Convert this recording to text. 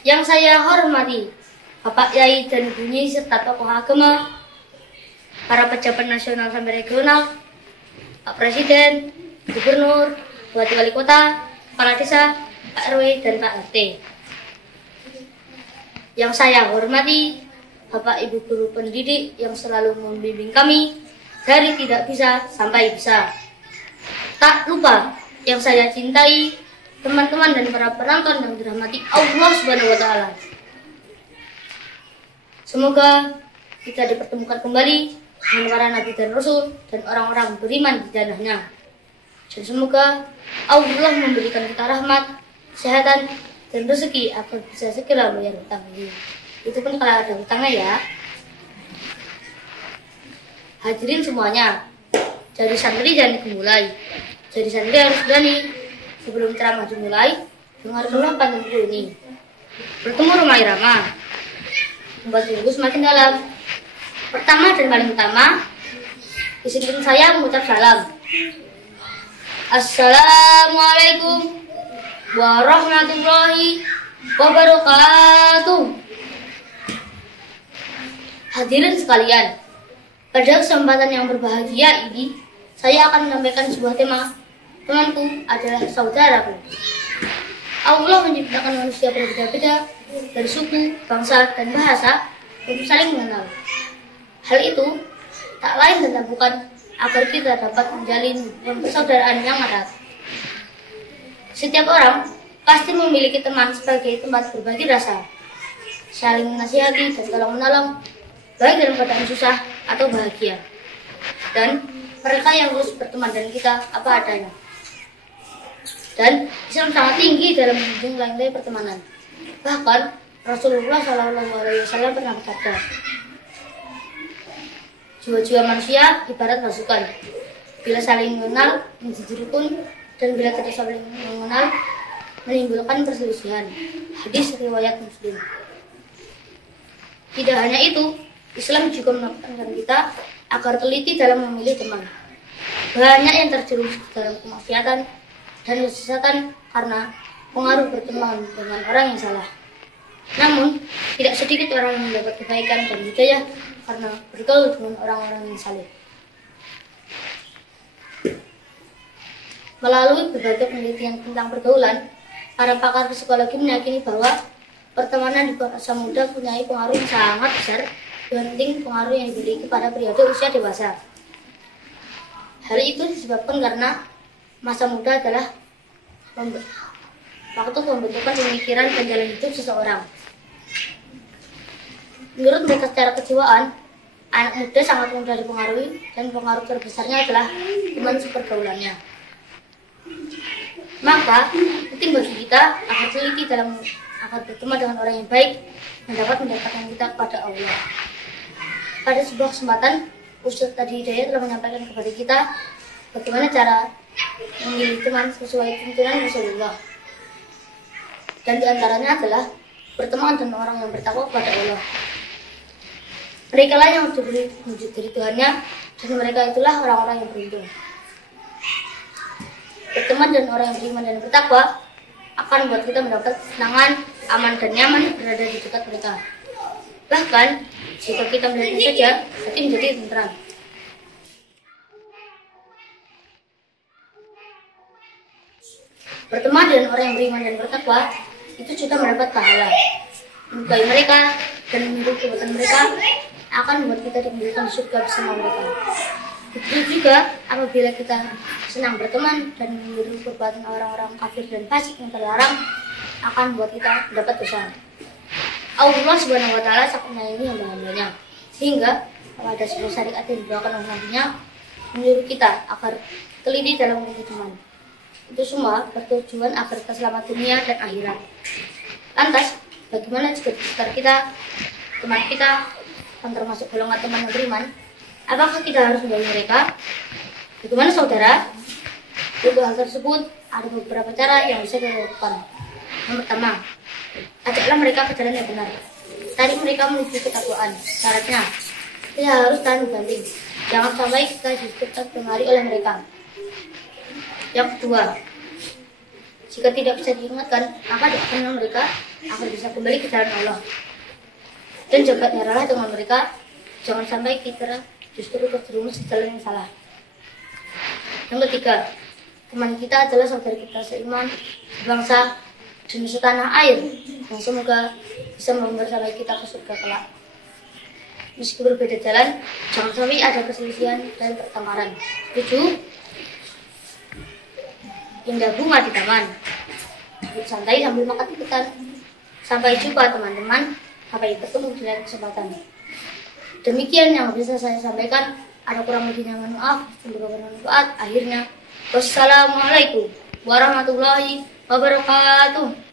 Yang saya hormati Bapak Yai dan Ibu Nyi serta tokoh agama, para pejabat nasional sampai regional, Pak Presiden, Gubernur, Bupati Wali Kota, Kepala Desa, Pak RW, dan Pak RT. Yang saya hormati Bapak Ibu guru pendidik yang selalu membimbing kami dari tidak bisa sampai bisa. Tak lupa yang saya cintai teman-teman dan para penonton yang dirahmati Allah Subhanahu wa Ta'ala. Semoga kita dipertemukan kembali dengan para nabi dan rasul dan orang-orang beriman di tanahnya. Dan semoga Allah memberikan kita rahmat, kesehatan, dan rezeki agar bisa segera bayar hutang ini. Itu pun kalau ada hutangnya ya. Hadirin semuanya, jadi santri jangan dimulai. Jadi santri harus berani. Sebelum ceramah dimulai, dengar dulu pantun ini. Bertemu rumah irama, membuat ilmu semakin dalam. Pertama dan paling utama, izinkan saya mengucap salam. Assalamualaikum warahmatullahi wabarakatuh. Hadirin sekalian, pada kesempatan yang berbahagia ini, saya akan menyampaikan sebuah tema. Temanku adalah saudaraku. Allah menciptakan manusia berbeda-beda dari suku, bangsa, dan bahasa untuk saling mengenal. Hal itu tak lain dan bukan agar kita dapat menjalin persaudaraan yang erat. Setiap orang pasti memiliki teman sebagai tempat berbagi rasa, saling menasihati dan tolong-menolong, baik dalam keadaan susah atau bahagia. Dan mereka yang terus berteman dengan kita apa adanya. Dan Islam sangat tinggi dalam menjunjung nilai pertemanan. Bahkan Rasulullah SAW pernah bersabda, jiwa-jiwa manusia ibarat pasukan. Bila saling mengenal menjadi rukun, dan bila tidak saling mengenal menimbulkan perselisihan. Hadis riwayat Muslim. Tidak hanya itu, Islam juga menekankan kita agar teliti dalam memilih teman. Banyak yang terjerumus dalam kemaksiatan dan kesesatan karena pengaruh berteman dengan orang yang salah. Namun, tidak sedikit orang yang mendapat kebaikan dan hidayah karena bergaul dengan orang-orang yang saleh. Melalui berbagai penelitian tentang pergaulan, para pakar psikologi meyakini bahwa pertemanan di masa muda punya pengaruh yang sangat besar dibanding pengaruh yang dimiliki pada periode usia dewasa. Hal itu disebabkan karena masa muda adalah waktu pembentukan pemikiran dan jalan hidup seseorang. Menurut mereka secara kejiwaan, anak muda sangat mudah dipengaruhi dan pengaruh terbesarnya adalah teman sepergaulannya. Maka, penting bagi kita agar teliti dalam agar berteman dengan orang yang baik dan dapat mendekatkan kita kepada Allah. Pada sebuah kesempatan, Ustaz Adi Hidayat telah menyampaikan kepada kita bagaimana cara memilih teman sesuai tuntunan Rasulullah. Dan diantaranya adalah berteman dengan orang yang bertakwa kepada Allah. Mereka lah yang diberi wujud dari Tuhannya, dan mereka itulah orang-orang yang beruntung. Berteman dengan orang yang beriman dan bertakwa akan membuat kita mendapat kesenangan, aman dan nyaman berada di dekat mereka. Bahkan, jika kita melihatnya saja, hati menjadi tenteram. Berteman dengan orang yang beriman dan bertakwa itu juga mendapat pahala. Menyukai mereka dan meniru perbuatan mereka akan membuat kita dikumpulkan surga bersama mereka. Begitu juga apabila kita senang berteman dan meniru perbuatan orang-orang kafir dan fasik yang terlarang akan membuat kita mendapat dosa. Allah Subhanahu wa Ta'ala sangat menyayangi hamba-hambanya, sehingga ada sebuah syariat yang dibawakan oleh Nabi-Nya menyuruh kita agar teliti dalam memilih teman. Itu semua bertujuan agar kita selamat dunia dan akhirat. Lantas, bagaimana jika di sekitar kita, teman kita, yang termasuk golongan teman yang beriman, apakah kita harus menjauhi mereka? Bagaimana saudara? Untuk hal tersebut, ada beberapa cara yang bisa dilakukan. Yang pertama, ajaklah mereka ke jalan yang benar. Tarik mereka menuju ketakwaan. Syaratnya, kita harus tahan banting. Jangan sampai kita dipengaruhi oleh mereka. Yang kedua, Jika tidak bisa diingatkan, maka doakanlah mereka agar bisa kembali ke jalan Allah. Dan jaga nyaralah dengan mereka, jangan sampai kita justru terjerumus di jalan yang salah. Yang ketiga, teman kita adalah saudara kita seiman, bangsa, dan setanah air, yang semoga bisa membersamai kita ke surga kelak. Meski berbeda jalan, jangan sampai ada keselisihan dan pertengkaran. Setuju? Indah bunga di taman, duduk santai sambil makan ikutan. Sampai jumpa teman-teman, sampai bertemu di lain kesempatan. Demikian yang bisa saya sampaikan. Ada kurang lebihnya mohon maaf. Semoga bermanfaat. Akhirnya, wassalamualaikum warahmatullahi wabarakatuh.